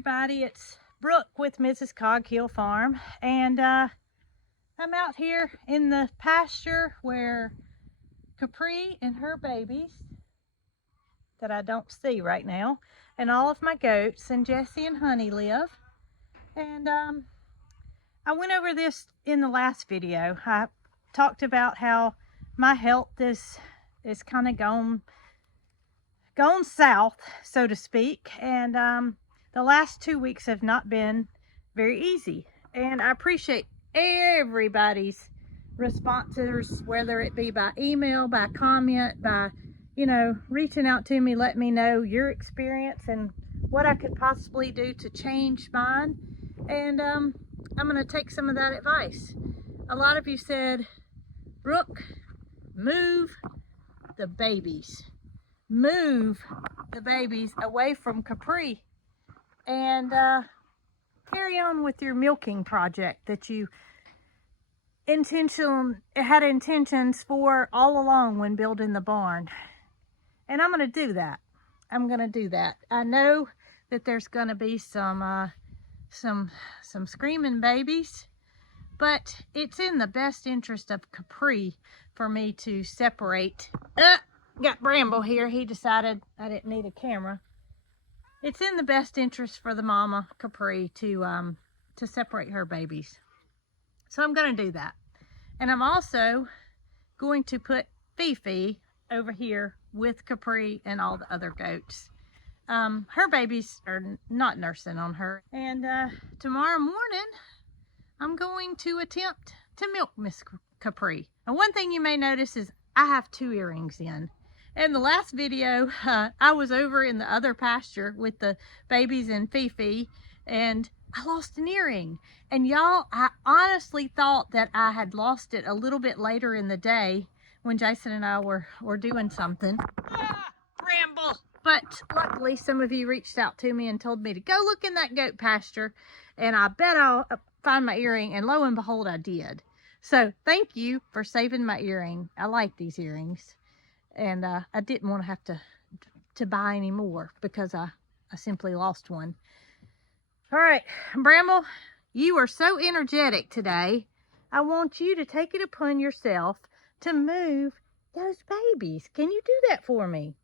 everybody, it's Brooke with Mrs. Cog Hill Farm, and I'm out here in the pasture where Capri and her babies that I don't see right now, and all of my goats and Jessie and Honey live. And I went over this in the last video. I talked about how my health is kind of gone south, so to speak, and the last 2 weeks have not been very easy, and I appreciate everybody's responses, whether it be by email, by comment, by reaching out to me, let me know your experience and what I could possibly do to change mine. And I'm going to take some of that advice. A lot of you said, Brooke, move the babies away from Capri and carry on with your milking project that you had intentions for all along when building the barn. And I'm going to do that. I know that there's going to be some screaming babies, but it's in the best interest of Capri for me to separate. Got Bramble here. He decided I didn't need a camera. It's in the best interest for the mama, Capri, to separate her babies. So I'm going to do that. And I'm also going to put Fifi over here with Capri and all the other goats. Her babies are not nursing on her. And tomorrow morning, I'm going to attempt to milk Miss Capri. And one thing you may notice is I have 2 earrings in. In the last video, I was over in the other pasture with the babies and Fifi, and I lost an earring. And y'all, I honestly thought that I had lost it a little bit later in the day when Jason and I were doing something. Bramble! But luckily, some of you reached out to me and told me to go look in that goat pasture, and I bet I'll find my earring, and lo and behold, I did. So thank you for saving my earring. I like these earrings. And I didn't want to have to buy any more because I simply lost one. All right, Bramble, you are so energetic today. I want you to take it upon yourself to move those babies. Can you do that for me?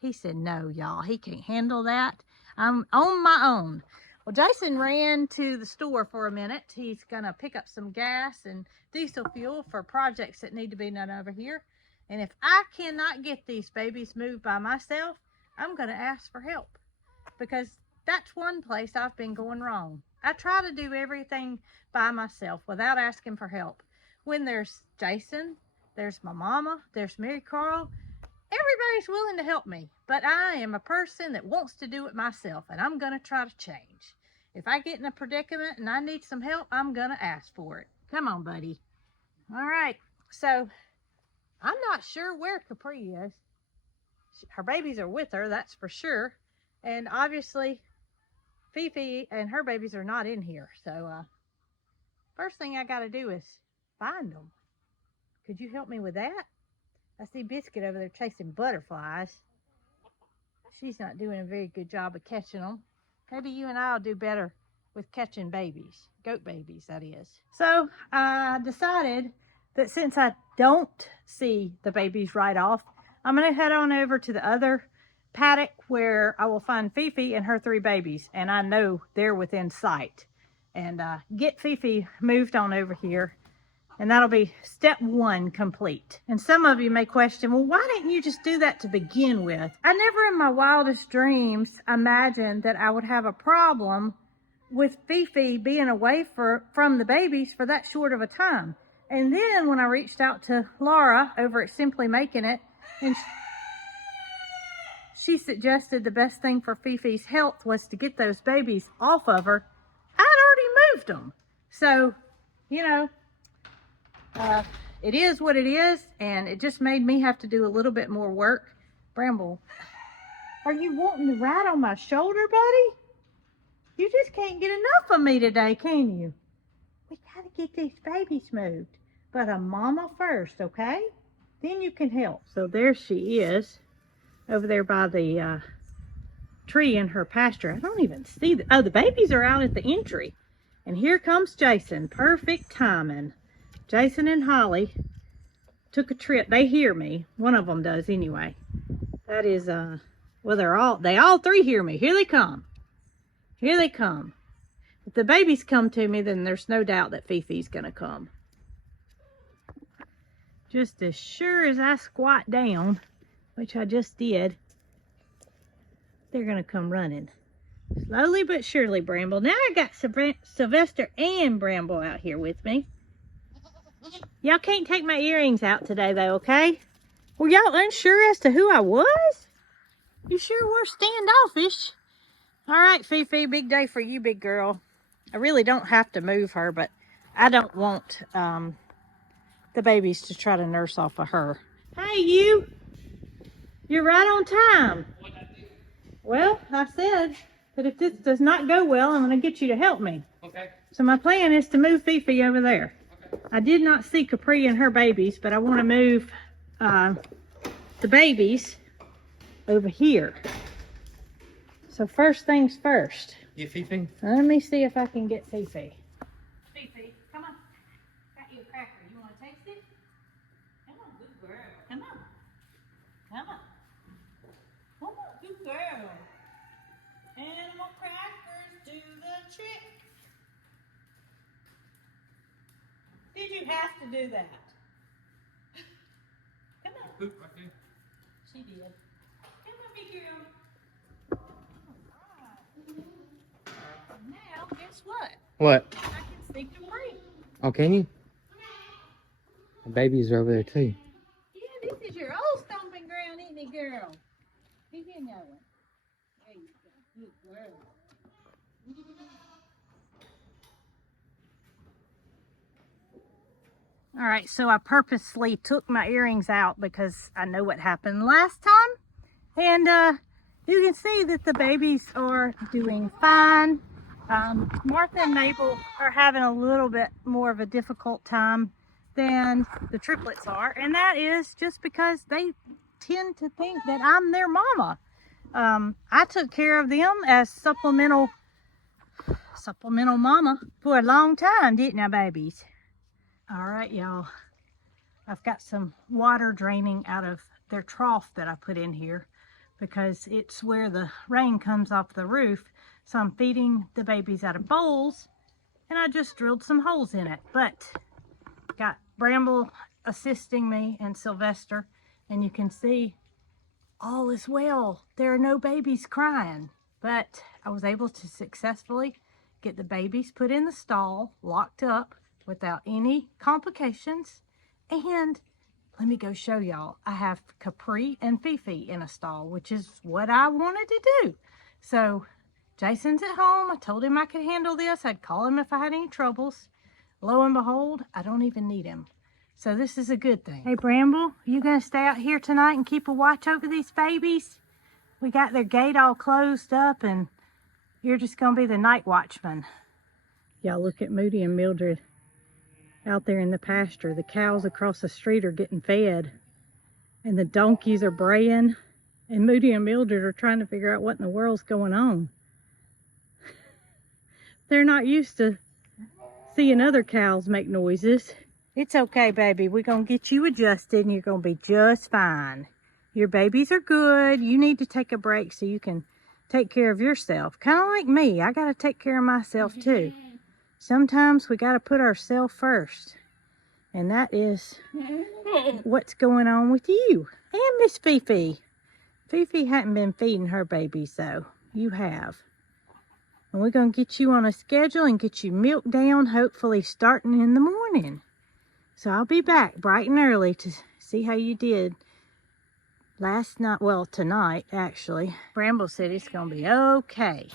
He said, no, y'all. He can't handle that. I'm on my own. Well, Jason ran to the store for a minute. He's going to pick up some gas and diesel fuel for projects that need to be done over here. And if I cannot get these babies moved by myself, I'm going to ask for help, because that's one place I've been going wrong. I try to do everything by myself without asking for help. When there's Jason, there's my mama, there's Marycarl, everybody's willing to help me, but I am a person that wants to do it myself, and I'm going to try to change. If I get in a predicament and I need some help, I'm going to ask for it. Come on, buddy. All right, so I'm not sure where Capri is. Her babies are with her, that's for sure. And obviously, Fifi and her babies are not in here. So, first thing I got to do is find them. Could you help me with that? I see Biscuit over there chasing butterflies. She's not doing a very good job of catching them. Maybe you and I will do better with catching babies. Goat babies, that is. So, I decided that since I don't see the babies right off, I'm going to head on over to the other paddock where I will find Fifi and her 3 babies, and I know they're within sight, and get Fifi moved on over here, and that'll be step 1 complete. And some of you may question, well, why didn't you just do that to begin with? I never in my wildest dreams imagined that I would have a problem with Fifi being away from the babies for that short of a time. And then when I reached out to Laura over at Simply Making It, and she suggested the best thing for Fifi's health was to get those babies off of her, I'd already moved them. So, it is what it is, and it just made me have to do a little bit more work. Bramble, are you wanting to ride on my shoulder, buddy? You just can't get enough of me today, can you? We gotta get these babies moved. But a mama first, okay? Then you can help. So there she is, over there by the tree in her pasture. I don't even see the, oh, the babies are out at the entry. And here comes Jason. Perfect timing. Jason and Holly took a trip. They hear me. One of them does anyway. That is, well, they all three hear me. Here they come. Here they come. If the babies come to me, then there's no doubt that Fifi's going to come. Just as sure as I squat down, which I just did, they're going to come running. Slowly but surely, Bramble. Now I got Sylvester and Bramble out here with me. Y'all can't take my earrings out today, though, okay? Were y'all unsure as to who I was? You sure were standoffish. All right, Fifi, big day for you, big girl. I really don't have to move her, but I don't want the babies to try to nurse off of her. Hey, you. You're right on time. Well, I said that if this does not go well, I'm going to get you to help me. Okay. So my plan is to move Fifi over there. Okay. I did not see Capri and her babies, but I want to move the babies over here. So first things first. Get Fifi? Let me see if I can get Fifi. Fifi, come on. Got you a cracker. You want to taste it? Come on, good girl. Come on. Come on. Come on, good girl. Animal crackers do the trick. Did you have to do that? Come on. Poop right there. She did. Come on, big girl. Now, guess what? What? I can sneak them free. Oh, can you? The babies are over there too. Yeah, this is your old stomping ground, isn't it, girl? He's in that one. There you go. Good girl. All right, so I purposely took my earrings out because I know what happened last time. And you can see that the babies are doing fine. Martha and Mabel are having a little bit more of a difficult time than the triplets are. And that is just because they tend to think that I'm their mama. I took care of them as supplemental mama for a long time, didn't I, babies? All right, y'all. I've got some water draining out of their trough that I put in here because it's where the rain comes off the roof. So I'm feeding the babies out of bowls, and I just drilled some holes in it. But got Bramble assisting me and Sylvester, and you can see all is well. There are no babies crying, but I was able to successfully get the babies put in the stall, locked up without any complications. And let me go show y'all. I have Capri and Fifi in a stall, which is what I wanted to do. So Jason's at home. I told him I could handle this. I'd call him if I had any troubles. Lo and behold, I don't even need him. So this is a good thing. Hey, Bramble, you gonna stay out here tonight and keep a watch over these babies? We got their gate all closed up and you're just gonna be the night watchman. Y'all look at Moody and Mildred out there in the pasture. The cows across the street are getting fed and the donkeys are braying, and Moody and Mildred are trying to figure out what in the world's going on. They're not used to seeing other cows make noises. It's okay, baby. We're gonna get you adjusted and you're gonna be just fine. Your babies are good. You need to take a break so you can take care of yourself. Kind of like me. I gotta take care of myself too. Sometimes we got to put ourselves first. And that is what's going on with you. And Miss Fifi. Fifi hadn't been feeding her babies, though. You have. And we're going to get you on a schedule and get you milked down, hopefully starting in the morning. So I'll be back bright and early to see how you did last night. Well, tonight, actually. Bramble said it's going to be okay.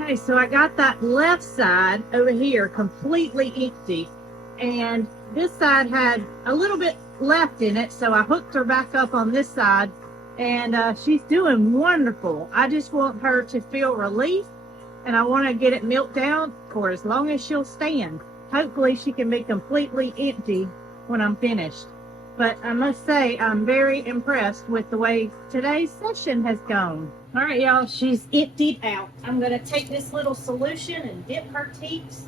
Okay, so I got that left side over here completely empty, and this side had a little bit left in it, so I hooked her back up on this side, and she's doing wonderful. I just want her to feel relief, and I want to get it milked down for as long as she'll stand. Hopefully she can be completely empty when I'm finished. But I must say, I'm very impressed with the way today's session has gone. All right, y'all, she's emptied out. I'm going to take this little solution and dip her teats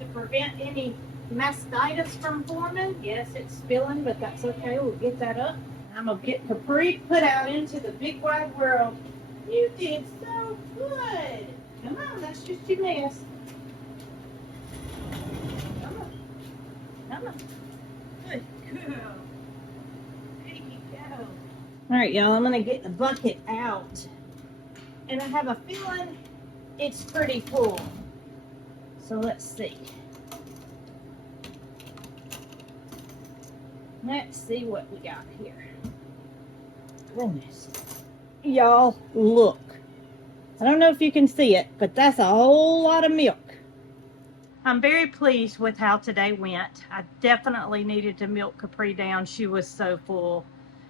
to prevent any mastitis from forming. Yes, it's spilling, but that's okay. We'll get that up. I'm going to get Capri put out into the big wide world. You did so good. Come on, that's just your mess. Come on. Come on. Good girl. There you go. All right, y'all, I'm going to get the bucket out. And I have a feeling it's pretty full. So let's see. Let's see what we got here. Goodness. Y'all, look. I don't know if you can see it, but that's a whole lot of milk. I'm very pleased with how today went. I definitely needed to milk Capri down. She was so full.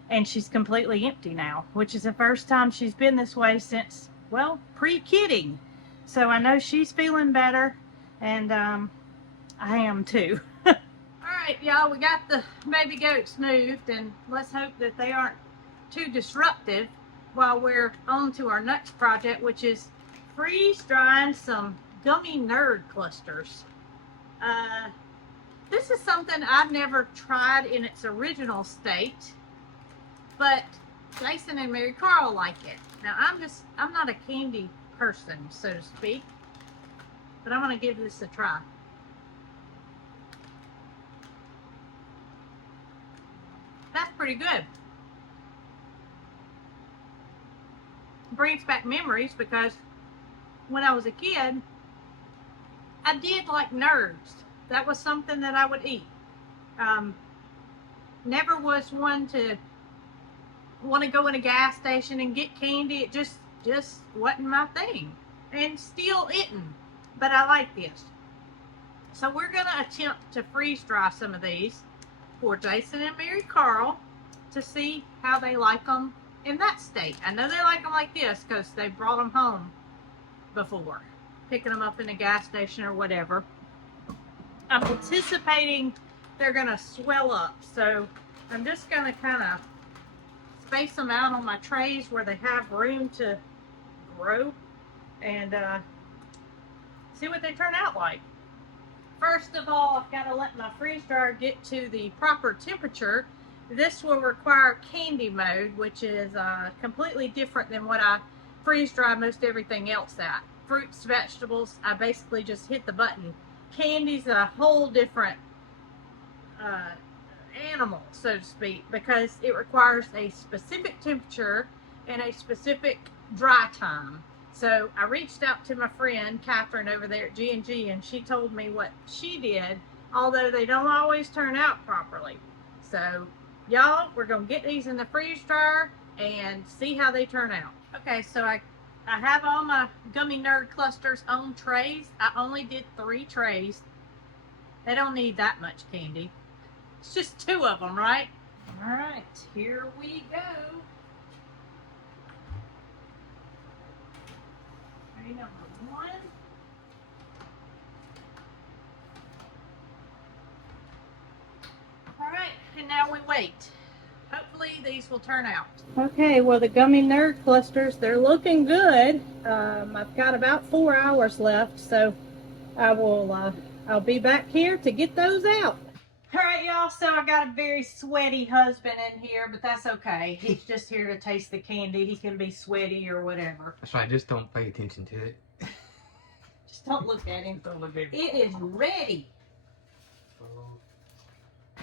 And she's completely empty now, which is the first time she's been this way since, well, pre-kidding. So I know she's feeling better, and I am too. All right, y'all, we got the baby goats moved, and let's hope that they aren't too disruptive while we're on to our next project, which is freeze drying some gummy nerd clusters. This is something I've never tried in its original state, but Jason and Marycarl like it. Now I'm not a candy person, so to speak, but I'm gonna give this a try. That's pretty good. Brings back memories because when I was a kid, I did like nerds. That was something that I would eat. Never was one to want to go in a gas station and get candy. It just wasn't my thing, and still isn't, but I like this. So we're gonna attempt to freeze dry some of these for Jason and Marycarl to see how they like them in that state. I know they like them like this because they brought them home before, picking them up in a gas station or whatever. I'm anticipating they're gonna swell up, so I'm just gonna kind of space them out on my trays where they have room to grow, and see what they turn out like. First of all, I've got to let my freeze dryer get to the proper temperature. This will require candy mode, which is completely different than what I freeze dry most everything else at. Fruits, vegetables, I basically just hit the button. Candy's a whole different animal, so to speak, because it requires a specific temperature and a specific dry time. So I reached out to my friend Catherine over there at G&G, and she told me what she did, although they don't always turn out properly. So y'all, we're gonna get these in the freeze dryer and see how they turn out. Okay, so I have all my gummy nerd clusters on trays. I only did 3 trays. They don't need that much candy. It's just 2 of them, right? All right, here we go. Tray number 1. All right, and now we wait. Hopefully these will turn out. Okay, well, the gummy nerd clusters, they're looking good. I've got about 4 hours left, so I'll be back here to get those out. All right, y'all, so I got a very sweaty husband in here, but that's okay. He's just here to taste the candy. He can be sweaty or whatever. That's right, just don't pay attention to it. Just don't look at him. Don't look at It is ready.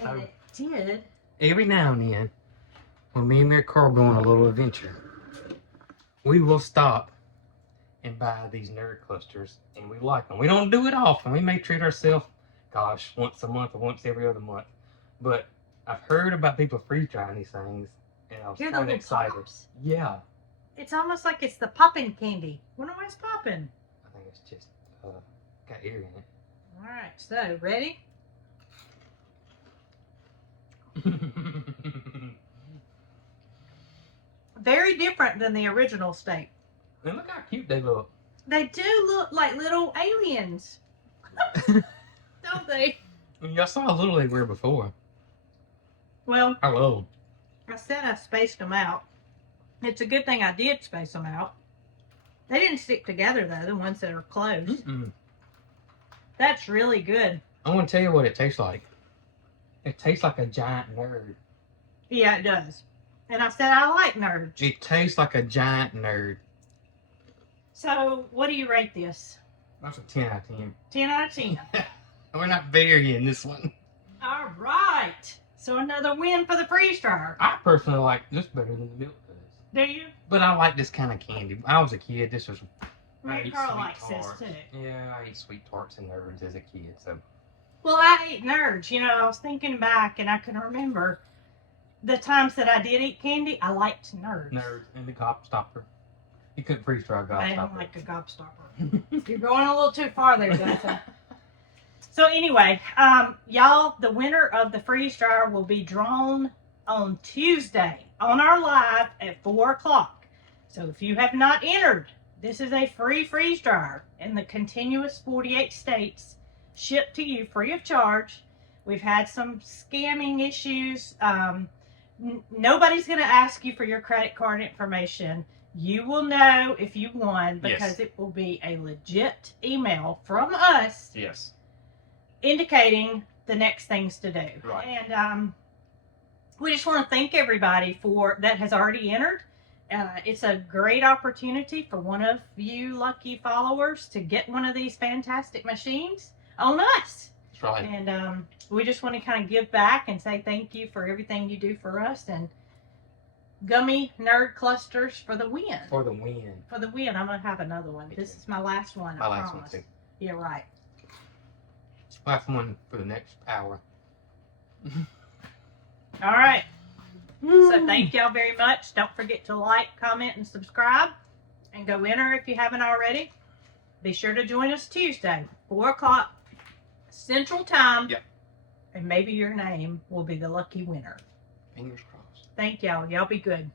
And it did. Every now and then, when me and Marycarl go on a little adventure, we will stop and buy these nerd clusters, and we like them. We don't do it often. We may treat ourselves, gosh, once a month or once every other month. But I've heard about people freeze drying these things, and I was kind of excited. Pops? Yeah. It's almost like it's the popping candy. Wonder why it's popping. I think it's just got air in it. All right, so ready? Very different than the original steak. And look how cute they look. They do look like little aliens. Don't they? I saw how little they were before. Well, I love them. I said I spaced them out. It's a good thing I did space them out. They didn't stick together, though, the ones that are closed. That's really good. I want to tell you what it tastes like. It tastes like a giant nerd. Yeah, it does. And I said I like nerds. It tastes like a giant nerd. So, what do you rate this? That's a 10 out of 10. 10 out of 10. We're not varying this one. All right. So, another win for the freeze dryer. I personally like this better than the milk does. Do you? But I like this kind of candy. When I was a kid, this was... Mary Carl likes this, too. Yeah, I ate sweet tarts and nerds as a kid, so... Well, I ate nerds. You know, I was thinking back, and I can remember the times that I did eat candy, I liked nerds. Nerds and the gobstopper. You couldn't freeze dry gobstopper. I don't like a gobstopper. You're going a little too far there, Jonathan. So anyway, y'all, the winner of the freeze dryer will be drawn on Tuesday on our live at 4 o'clock. So if you have not entered, this is a free freeze dryer in the continuous 48 states, shipped to you free of charge. We've had some scamming issues. Nobody's going to ask you for your credit card information. You will know if you won because it will be a legit email from us. Yes. Indicating the next things to do. Right. And we just want to thank everybody that has already entered. It's a great opportunity for one of you lucky followers to get one of these fantastic machines on us. That's right. And we just want to kind of give back and say thank you for everything you do for us. And gummy nerd clusters for the win. For the win. For the win. I'm going to have another one. Me This too. is my last one. My I last promise. one, too. Yeah, right. Last one for the next hour. All right. So thank y'all very much. Don't forget to like, comment, and subscribe. And go enter if you haven't already. Be sure to join us Tuesday, 4 o'clock Central Time. Yep. And maybe your name will be the lucky winner. Fingers crossed. Thank y'all. Y'all be good.